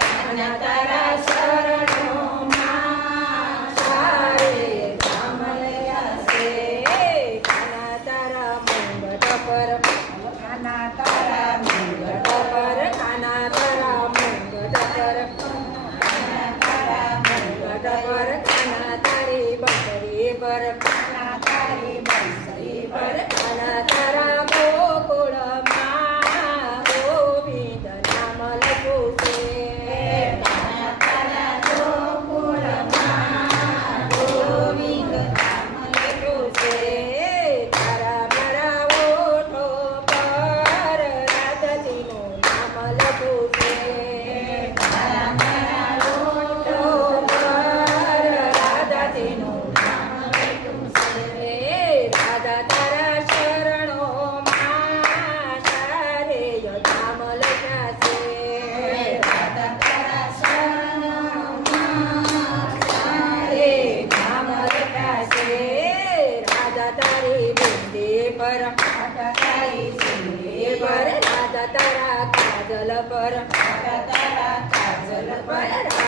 કાના તારા શરણોમાં સારે ધામ લયા છે. કાના તારા મુંગટ પર કાના તારા મુંગટ પર કાના તારા મુંગટ પર કાના તારા મુંગટ પર કાના તારી બંસરી પર કાના તારી બંસરી પર કાના તારા ગોકુળમાં ગોવિંદ નામ લખ્યું છે. કાના તારા ગોકુળમાં ગોવિંદ નામ લખ્યું છે. તારા મારા ઓઠો પર રાધાજીનું નામ લખ્યું છે. તારા મારા ઓઠો પર રાધાજીનું નામ લખ્યું છે. રાધા તારા શરણોમાં સારે ધામ લખ્યા છે. રાધા તારા શરણોમાં સારે ધામ લખ્યા છે. રાધા તારી બિંદી પર રાધા તારી બિંદી પર રાધા તારા કાજલ પર રાધા તારા કાજલ પર